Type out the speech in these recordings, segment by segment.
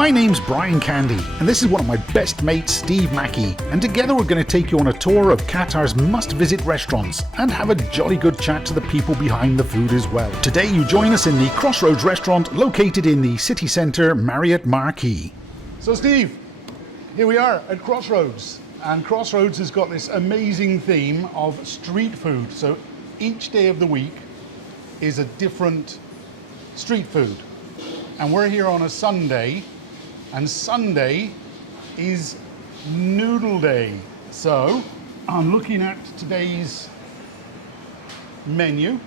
My name's Brian Candy, and this is one of my best mates, Steve Mackie, and together we're going to take you on a tour of Qatar's must-visit restaurants and have a jolly good chat to the people behind the food as well. Today you join us in the Crossroads restaurant located in the City Centre Marriott Marquise. So Steve, here we are at Crossroads, and Crossroads has got this amazing theme of street food. So each day of the week is a different street food. And we're here on a Sunday, and Sunday is Noodle Day. So I'm looking at today's menu,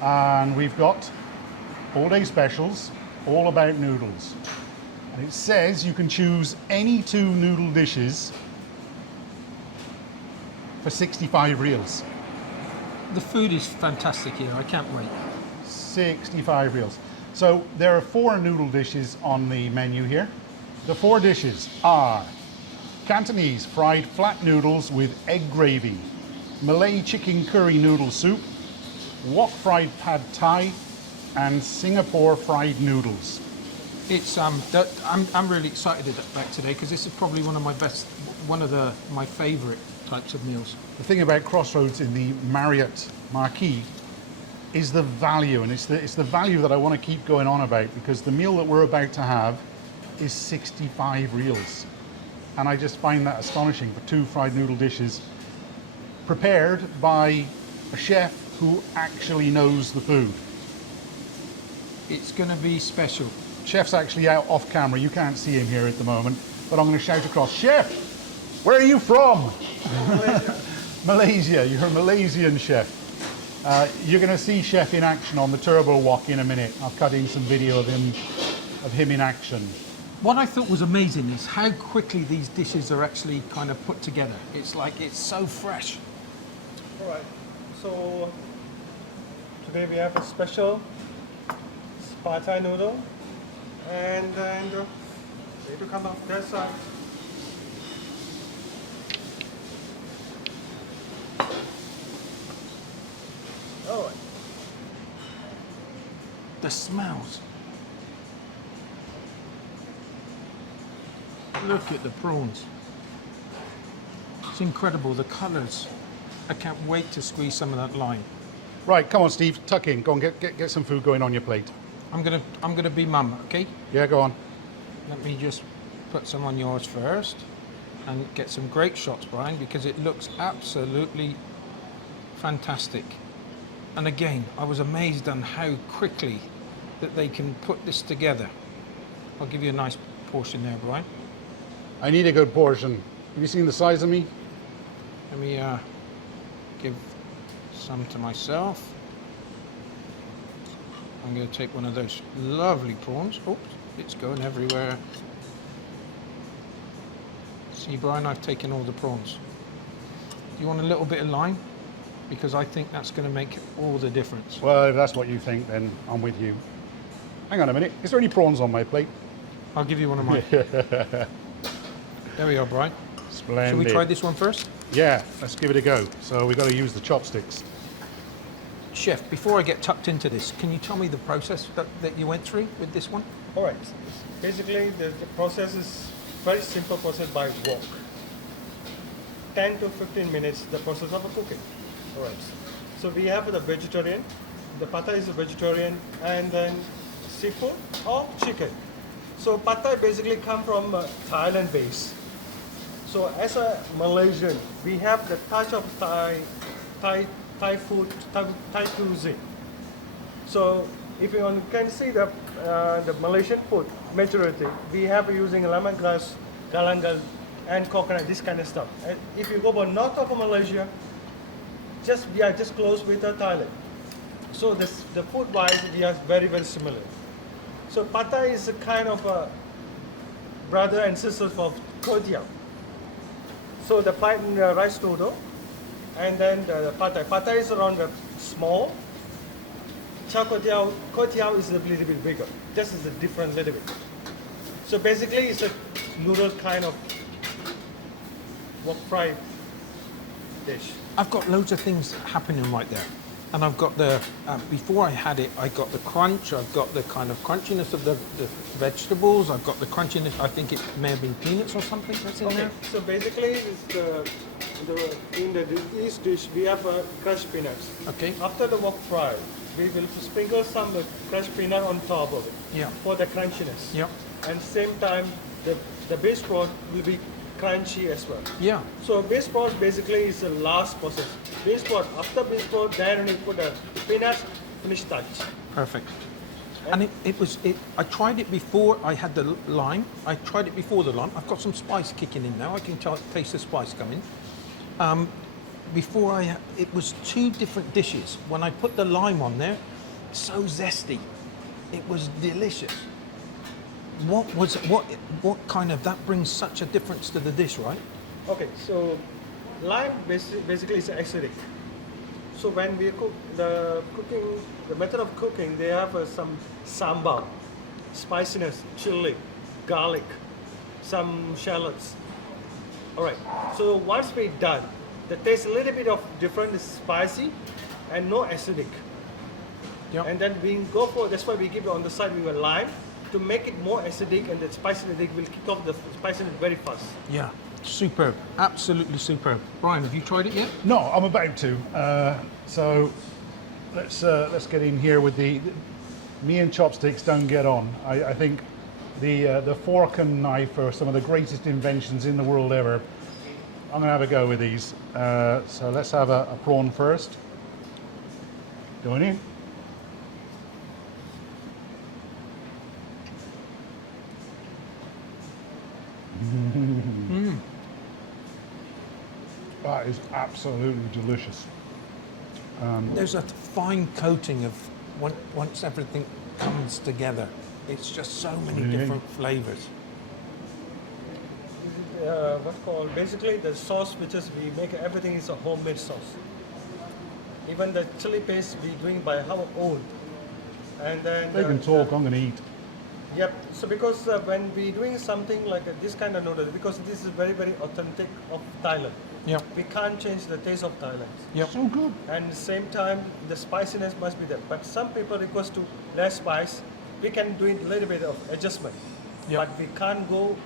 and we've got all-day specials, all about noodles. And it says you can choose any 2 noodle dishes for 65 reals. The food is fantastic here, I can't wait. 65 reals. So there are 4 noodle dishes on the menu here. The 4 dishes are Cantonese fried flat noodles with egg gravy, Malay chicken curry noodle soup, wok fried pad thai, and Singapore fried noodles. It's I'm really excited about today because this is probably one of my favourite types of meals. The thing about Crossroads in the Marriott Marquis is the value, and it's the value that I want to keep going on about, because the meal that we're about to have is 65 reals. And I just find that astonishing for 2 fried noodle dishes prepared by a chef who actually knows the food. It's going to be special. Chef's actually out off camera, you can't see him here at the moment, but I'm going to shout across, Chef, where are you from? Malaysia, you're a Malaysian chef. You're going to see Chef in action on the turbo wok in a minute. I'll cut in some video of him in action. What I thought was amazing is how quickly these dishes are actually kind of put together. It's like it's so fresh. All right, so today we have a special pad thai noodle, and then need to come off that side. All right. The smells. Look at the prawns. It's incredible, the colours. I can't wait to squeeze some of that lime. Right, come on Steve, tuck in, go on, get some food going on your plate. I'm gonna be mum, okay? Yeah, go on. Let me just put some on yours first and get some great shots, Brian, because it looks absolutely fantastic. And again, I was amazed on how quickly that they can put this together. I'll give you a nice portion there, Brian. I need a good portion. Have you seen the size of me? Let me give some to myself. I'm going to take one of those lovely prawns. Oops, it's going everywhere. See, Brian, I've taken all the prawns. Do you want a little bit of lime? Because I think that's going to make all the difference. Well, if that's what you think, then I'm with you. Hang on a minute, is there any prawns on my plate? I'll give you one of mine. There we are, Brian. Splendid. Shall we try this one first? Yeah, let's give it a go. So we've got to use the chopsticks. Chef, before I get tucked into this, can you tell me the process that you went through with this one? All right. Basically, the process is very simple process by wok. 10 to 15 minutes, the process of cooking. All right. So we have the vegetarian. The pad thai is a vegetarian, and then seafood or chicken. So pad thai basically come from Thailand base. So as a Malaysian, we have the touch of Thai food, Thai cuisine. So if you can see the Malaysian food majority, we have using lemongrass, galangal, and coconut, this kind of stuff. And if you go to north of Malaysia, we are just close with Thailand. So the food wise, we are very, very similar. So pad thai is a kind of a brother and sister of kway. So the rice noodle, and then the pad thai. Pad thai is around the small. Kway teow is a little bit bigger. Just is a different little bit. So basically, it's a noodle kind of wok fried dish. I've got loads of things happening right there. And I've got the, before I had it, I got the crunch, I've got the kind of crunchiness of the vegetables, I've got the crunchiness, I think it may have been peanuts or something that's in Okay, there. so basically, in the East dish, we have crushed peanuts. Okay. After the wok fry, we will sprinkle some crushed peanut on top of it Yeah. for the crunchiness. Yep. And same time, the base broth will be crunchy as well. Yeah. So base broth basically is the last process. Base broth, after base broth, then you put the peanuts, finish touch. Perfect. And I tried it before I had the lime. I tried it before the lime. I've got some spice kicking in now. I can taste the spice coming. It was two different dishes. When I put the lime on there, so zesty. It was delicious. What kind of, that brings such a difference to the dish, right? Okay, so lime basically is acidic. So when we cook, the method of cooking, they have some sambal, spiciness, chili, garlic, some shallots. All right, so once we're done, the taste a little bit of different, is spicy and no acidic. Yep. And then we go for, that's why we give it on the side with a lime, to make it more acidic, and the spiciness will kick off the spiciness very fast. Yeah. Superb. Absolutely superb. Brian, have you tried it yet? No, I'm about to. So let's get in here with me and chopsticks don't get on. I think the fork and knife are some of the greatest inventions in the world ever. I'm gonna have a go with these. So let's have a prawn first. Going in. That is absolutely delicious. There's a fine coating of once everything comes together. It's just so many different flavors. What's called, basically the sauce which is we make, everything is a homemade sauce. Even the chili paste we doing by our own. And then They can talk, I'm gonna eat. Yep. So because when we doing something like this kind of noodles, because this is very very authentic of Thailand. Yep. We can't change the taste of Thailand. Yep. So good. And at the same time, the spiciness must be there. But some people request to less spice. We can do it a little bit of adjustment. Yep. But we can't go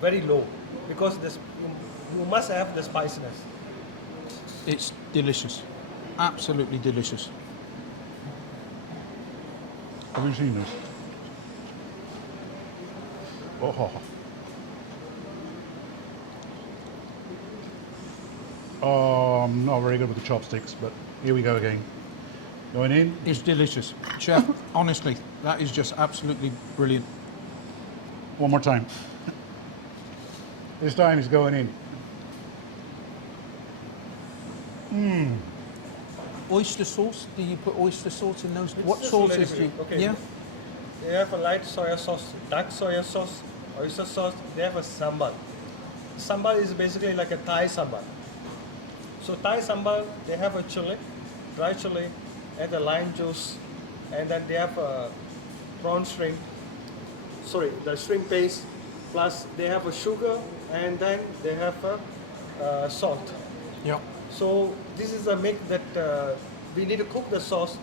very low, because this you must have the spiciness. It's delicious. Absolutely delicious. Have you seen this? Oh, I'm not very good with the chopsticks, but here we go again. Going in. It's delicious. Chef, honestly, that is just absolutely brilliant. One more time. This time he's going in. Oyster sauce, do you put oyster sauce in those? What Just a little sauces do you? bit, okay. Yeah. They have a light soya sauce, dark soya sauce, oyster sauce. They have a sambal. Sambal is basically like a Thai sambal. So Thai sambal, they have a chili, dry chili, and the lime juice, and then they have a prawn shrimp. Sorry, the shrimp paste. Plus they have a sugar, and then they have a salt. Yeah. So this is a make that we need to cook the sauce.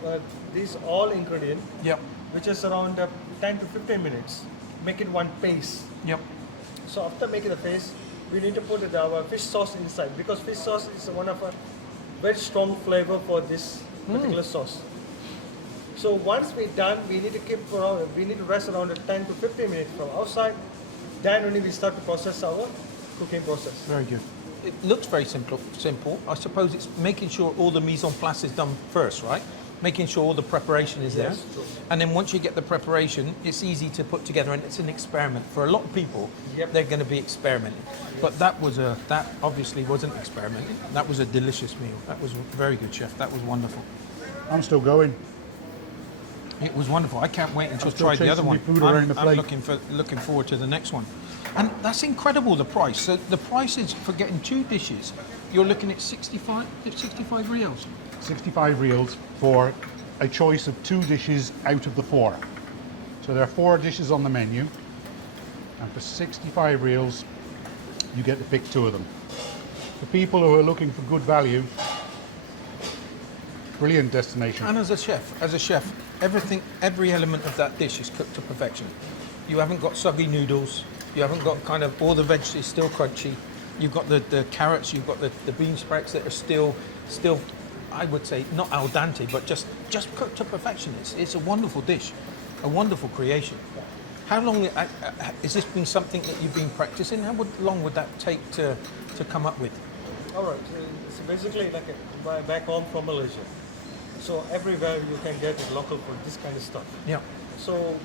These all ingredient, Yep. which is around 10 to 15 minutes. Make it one paste. Yep. So after making the paste, we need to put our fish sauce inside, because fish sauce is one of a very strong flavor for this particular sauce. So once we're done, we need to we need to rest around 10 to 15 minutes from outside. Then only we start to process our cooking process. Very good. It looks very simple. I suppose it's making sure all the mise en place is done first, right? Making sure all the preparation is there. Yes, true. And then once you get the preparation, it's easy to put together, and it's an experiment. For a lot of people, Yep. they're going to be experimenting. But that obviously wasn't experimenting. That was a delicious meal. That was very good, chef. That was wonderful. I'm still going. It was wonderful. I can't wait until I still try the other chasing one. my food around the I'm plate. looking forward to the next one. And that's incredible, the price. So the price is, for getting two dishes, you're looking at 65 reals. 65 reals for a choice of 2 dishes out of the 4. So there are 4 dishes on the menu, and for 65 reals, you get to pick 2 of them. For people who are looking for good value, Brilliant destination. And as a chef, every element of that dish is cooked to perfection. You haven't got soggy noodles. You haven't got kind of all the veg is still crunchy. You've got the carrots. You've got the bean sprouts that are still, I would say not al dente, but just cooked to perfection. It's a wonderful dish, a wonderful creation. How long has this been something that you've been practicing? Long would that take to come up with? All right. So basically, like back home from Malaysia. So everywhere you can get local food, this kind of stuff. Yeah. So,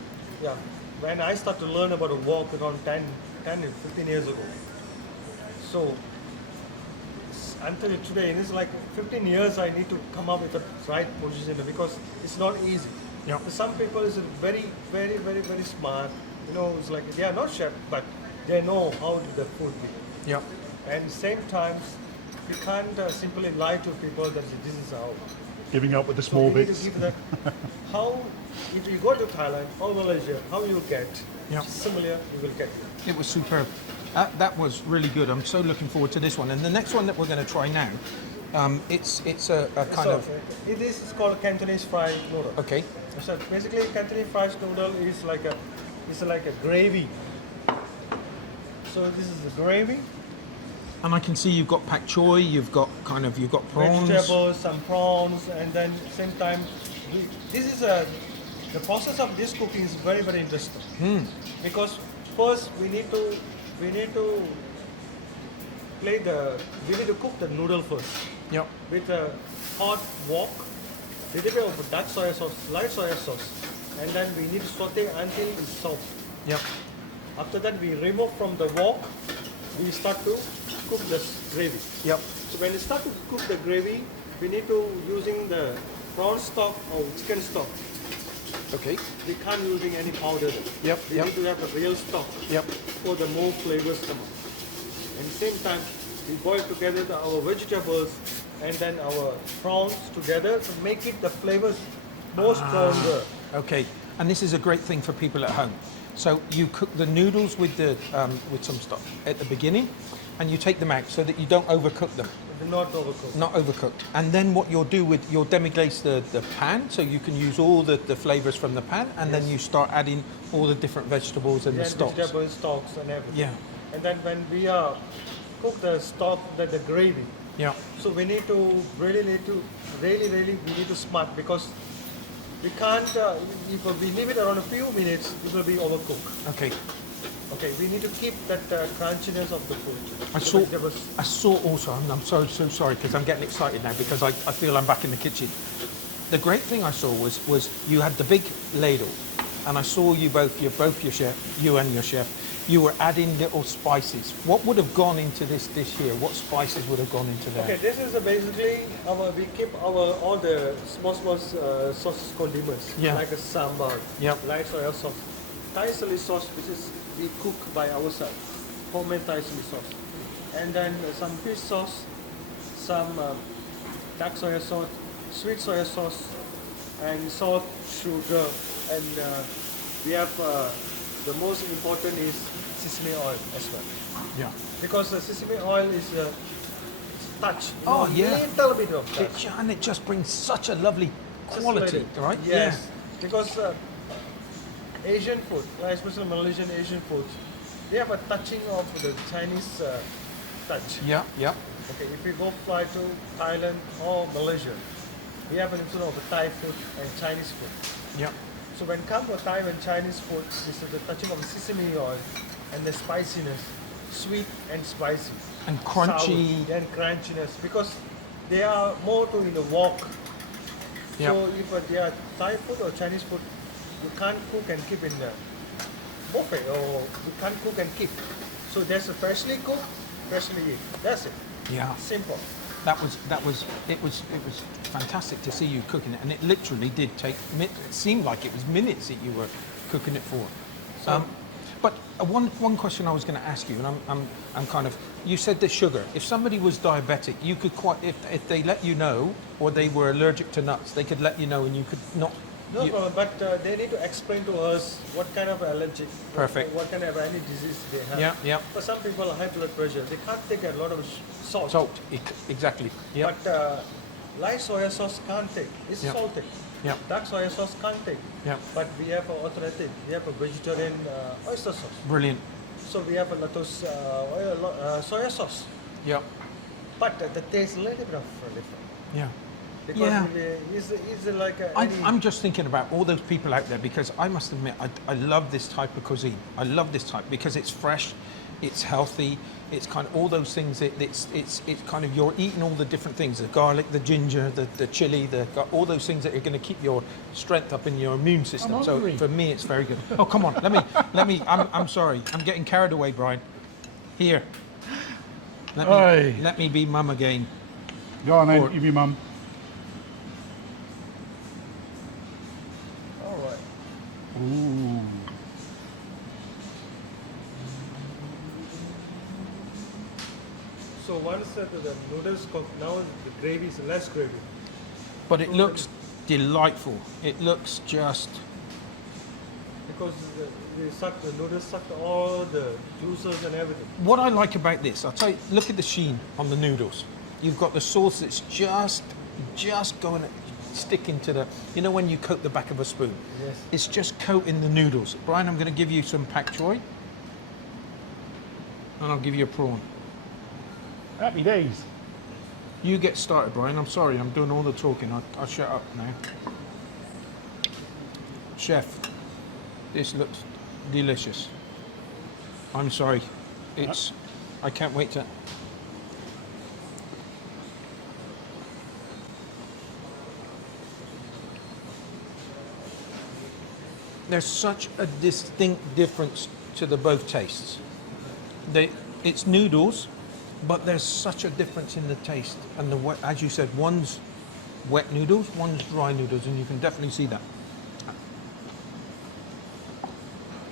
yeah, when I started to learn about a wok around 10 to 15 years ago. So, until today, it's like 15 years I need to come up with the right position because it's not easy. Yeah. Some people is very, very, very, very smart. You know, it's like they are not chef, but they know how to the food be. Yeah. And same times, you can't simply lie to people that this is how. Giving up with the So small you need bits. to give that how if you go to Thailand or Malaysia, how you get Yeah. similar you will get. It was superb. That was really good. I'm so looking forward to this one. And the next one that we're going to try now, it's a kind So, of this is called Cantonese Fry Noodle. okay. So basically, Cantonese fried noodle is like a gravy. So this is the gravy. And I can see you've got pak choy. You've got prawns. Vegetables, some prawns, and then same time, this is the process of this cooking is very very interesting because first we need to cook the noodle first Yep. with a hot wok, little bit of dark soy sauce, light soy sauce, and then we need to saute until it's soft. Yep. After that, we remove from the wok. We start to cook the gravy. Yep. So when we start to cook the gravy, we need to using the prawn stock or chicken stock. Okay. We can't using any powder. Yep, We yep. need to have a real stock Yep. for the more flavors come out. And same time, we boil together our vegetables and then our prawns together to make it the flavors more stronger. Okay. And this is a great thing for people at home. So you cook the noodles with some stuff at the beginning, and you take them out so that you don't overcook them. Not overcooked. Not overcooked. And then what you'll do with you'll demi-glaze the pan, so you can use all the flavors from the pan, and then you start adding all the different vegetables and the stocks. Vegetables, stocks and everything. Yeah. And then when we cook the stock, the gravy, Yeah. so we need to really we need to smart because we can't if we leave it around a few minutes it will be overcooked. Okay. Okay, we need to keep that crunchiness of the food. I saw also, I'm so sorry because I'm getting excited now because I feel I'm back in the kitchen. The great thing I saw was you had the big ladle, and I saw you you and your chef, you were adding little spices. What would have gone into this dish here? What spices would have gone into there? Okay, this is basically we keep all the small sauces condiments Yeah. like a sambar, Yep. light soy sauce, Thai chili sauce, which is we cook by ourselves, homemade Thai chili sauce, and then some fish sauce, some dark soy sauce, sweet soy sauce, and salt, sugar, and we have the most important is sesame oil as well, Yeah. because the sesame oil is touch. Oh, yeah. Little bit of touch. And it just brings such a lovely Just quality, let it- right? Yes, because Asian food, especially Malaysian Asian food, they have a touching of the Chinese touch. Yeah. Yeah. Okay, if we go fly to Thailand or Malaysia, we have a little of the Thai food and Chinese food. Yeah. So when it comes to Thai and Chinese food, this is the touching of the sesame oil and the spiciness, sweet and spicy. And crunchy. Sour and crunchiness, because they are more to in the wok. Yeah. So if they are Thai food or Chinese food, you can't cook and keep in the buffet, or you can't cook and keep. So there's a freshly cooked, freshly eat. That's it. Yeah. Simple. It was fantastic to see you cooking it, and it literally did take. It seemed like it was minutes that you were cooking it for. So- But one question I was going to ask you, and I'm kind of. You said the sugar. If somebody was diabetic, you could if they let you know, or they were allergic to nuts, they could let you know, and you could not. No you- problem, but they need to explain to us what kind of allergic, Perfect. what kind of any disease they have. Yeah, yeah. For some people, high blood pressure, they can't take a lot of salt. Salt, exactly. Yeah. But light soy sauce can't take. It's Yeah. salty. Yeah. Dark soy sauce can't take. Yeah. But we have an alternative. We have a vegetarian oyster sauce. Brilliant. So we have a lettuce soy sauce. Yep. But the taste a little bit of different. Yeah. Because Yeah. it's like a, I'm just thinking about all those people out there because I must admit I love this type of cuisine. I love this type because it's fresh, it's healthy, it's kind of all those things. It's kind of you're eating all the different things: the garlic, the ginger, the chili, all those things that are going to keep your strength up in your immune system. I'm So hungry. for me, it's very good. Oh come on, let me. I'm sorry, I'm getting carried away, Brian. Here, Aye. let me be mum again. Go on then, Or- you be mum. all right. Ooh. So once the noodles cook, now the gravy is less gravy. But it looks delightful. It looks just. Because the noodles suck all the juices and everything. What I like about this, I'll tell you, look at the sheen on the noodles. You've got the sauce that's just going, sticking to the, you know when you coat the back of a spoon? Yes. It's just coating the noodles. Brian, I'm going to give you some pak choy. And I'll give you a prawn. Happy days. You get started, Brian. I'm sorry, I'm doing all the talking. I'll shut up now. Chef, this looks delicious. I'm sorry. I can't wait to. There's such a distinct difference to the both tastes. It's noodles, but there's such a difference in the taste. And as you said, one's wet noodles, one's dry noodles, and you can definitely see that.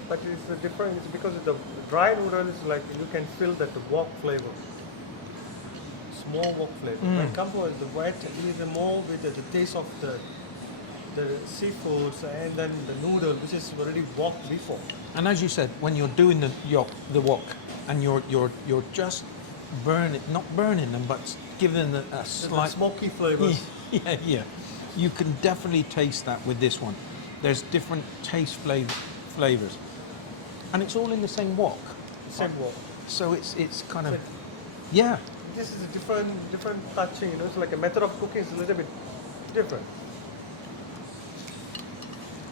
But it's a different, it's because the dry noodle is like you can feel that the wok flavor. Small wok flavor. When it comes to the wet, it is more with the taste of the seafoods and then the noodle, which is already woked before. And as you said, when you're doing the wok, and you're just not burning them, but giving them a The slight smoky flavors. yeah. You can definitely taste that with this one. There's different taste flavors, and it's all in the same wok. Same wok. So it's kind of But- yeah. This is a different touching, you know, it's like a method of cooking is a little bit different.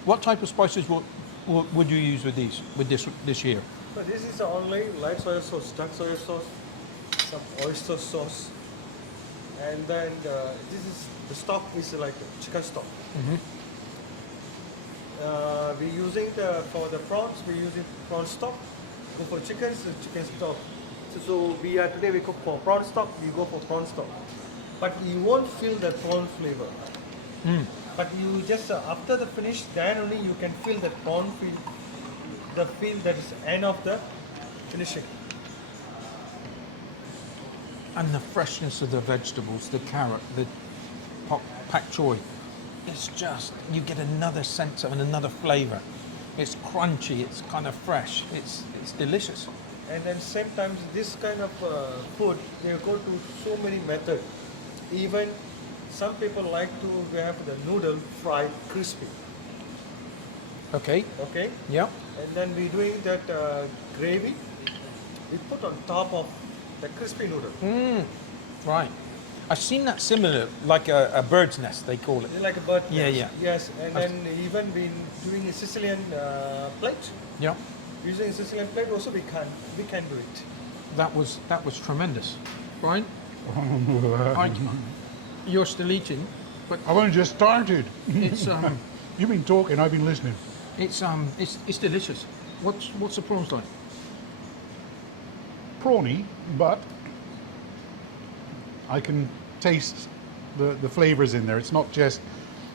What type of spices would you use with this here? So this is only light soy sauce, dark soy sauce, some oyster sauce, and then the stock is like chicken stock. We're using for the prawns, we're using prawn stock. Go for chickens, chicken stock. So today we cook for prawn stock, we go for prawn stock. But you won't feel the prawn flavor. But you just after the finish, then only you can feel the prawn feel that is end of the finishing. And the freshness of the vegetables, the carrot, the pak choy. It's just, you get another sense and another flavor. It's crunchy, it's kind of fresh, it's delicious. And then same time, this kind of food, they go to so many methods. Even some people like to have the noodle fried crispy. Okay, Okay, yeah. and then we doing that gravy. We put on top of the crispy noodle. Right. I've seen that similar, like a bird's nest, they call it. It's like a bird Yeah, nest. yeah. Yes, and then even been doing a Sicilian plate. Yeah. Using a Sicilian plate also we can do it. That was tremendous. Brian, you're still eating, but I've only just started. it's You've been talking, I've been listening. it's delicious. What's the prawns like? Prawny, but I can taste the flavours in there. It's not just,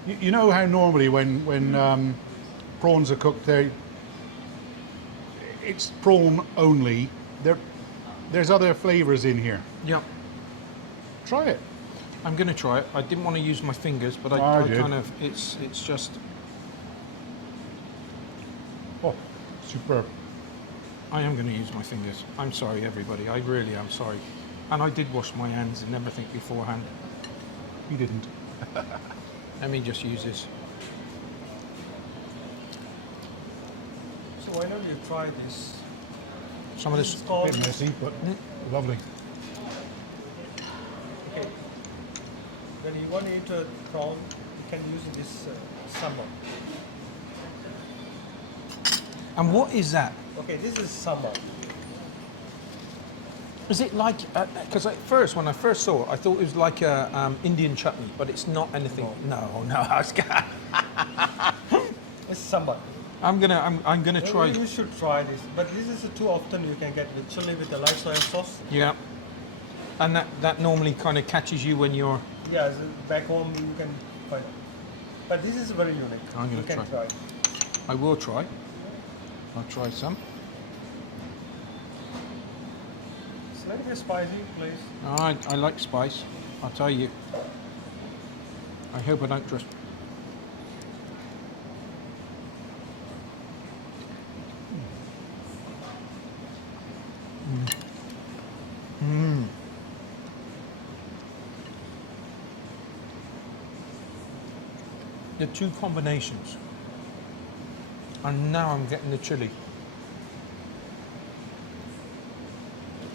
you know how normally when prawns are cooked, it's prawn only. There's other flavours in here. Yeah. Try it. I'm going to try it. I didn't want to use my fingers, but I I did. kind of it's just Oh, superb. I am going to use my fingers. I'm sorry, everybody. I really am sorry. And I did wash my hands and everything beforehand. he didn't. Let me just use this. So why don't you try this? Some of This this. is A called, bit messy, but lovely. okay. When you want to eat a prawn, you can use this sambal. And what is that? Okay, this is sambal. Is it like, because at first, when I first saw it, I thought it was like a Indian chutney, but it's not anything. No, I was gonna, It's sambal. I'm gonna try. You should try this, but this is too often you can get with chili with the light soy sauce. Yeah. And that normally kind of catches you when you're. Yeah, so back home you can find it. But this is very unique. I'm gonna you can try. try. I will try. I'll try some. It's a little bit spicy, please. I like spice. I'll tell you. I hope I don't just. The two combinations. And now I'm getting the chili.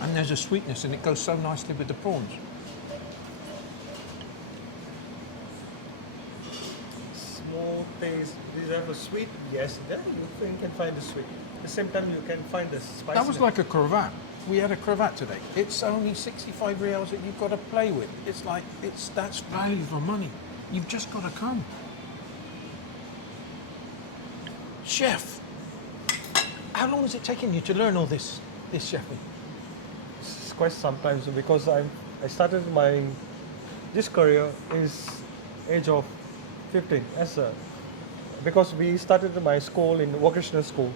And there's a sweetness and it goes so nicely with the prawns. Small taste. These have a sweet, yes. Then you can find the sweet. At the same time, you can find the spice. That was like a cravat. We had a cravat today. It's only 65 reals that you've got to play with. It's like, that's value for money. You've just got to come. Chef, how long has it taken you to learn all this chefing? It's quite sometimes because I started this career is age of 15 because we started my school in vocational school.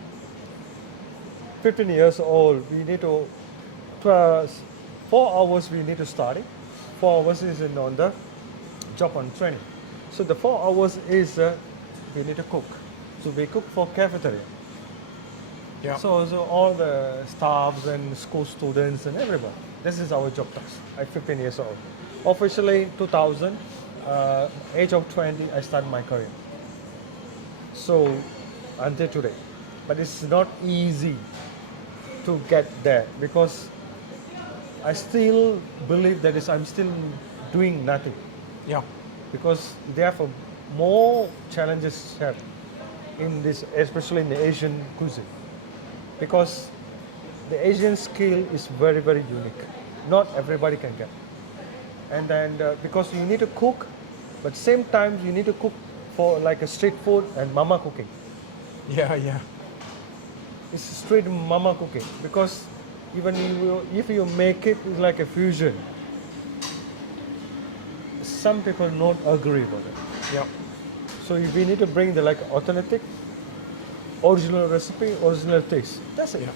15 years old, we need to 4 hours we need to study. 4 hours is on the job on training. So the 4 hours is we need to cook. So we cook for cafeteria. Yeah. So all the staffs and school students and everyone. This is our job task at 15 years old. Officially 2000, age of 20, I started my career. So until today. But it's not easy to get there because I still believe that I'm still doing nothing. Yeah. Because there are more challenges here in this, especially in the Asian cuisine. Because the Asian skill is very, very unique. Not everybody can get. And then because you need to cook, but same time you need to cook for like a street food and mama cooking. Yeah. It's straight mama cooking because even if you make it like a fusion, some people not agree with it. Yeah. So we need to bring the like authentic, original recipe, original taste. That's it. Yeah.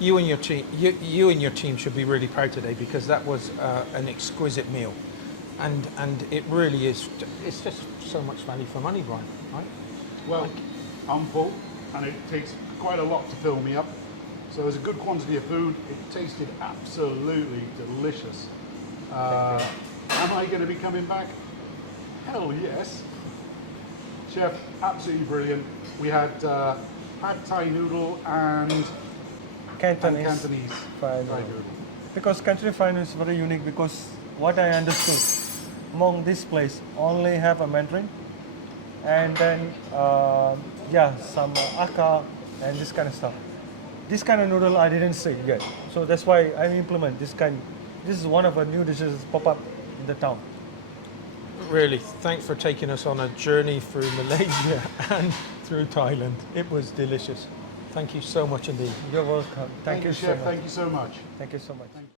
You and your team should be really proud today because that was an exquisite meal, and it really is. It's just so much value for money, Brian. Right? Well, I'm full, and it takes quite a lot to fill me up. So there's a good quantity of food. It tasted absolutely delicious. Am I going to be coming back? Hell yes. Chef, absolutely brilliant. We had pad thai noodle and Cantonese Fry noodle. Because Cantonese Fry Noodle is very unique because what I understood, among this place only have a Mandarin and then some akka and this kind of stuff. This kind of noodle I didn't see yet. So that's why I implement this kind. This is one of the new dishes pop up in the town. Really, thanks for taking us on a journey through Malaysia and through Thailand. It was delicious. Thank you so much indeed. You're welcome. Thank you, so Chef. much. Thank you so much. Thank you so much.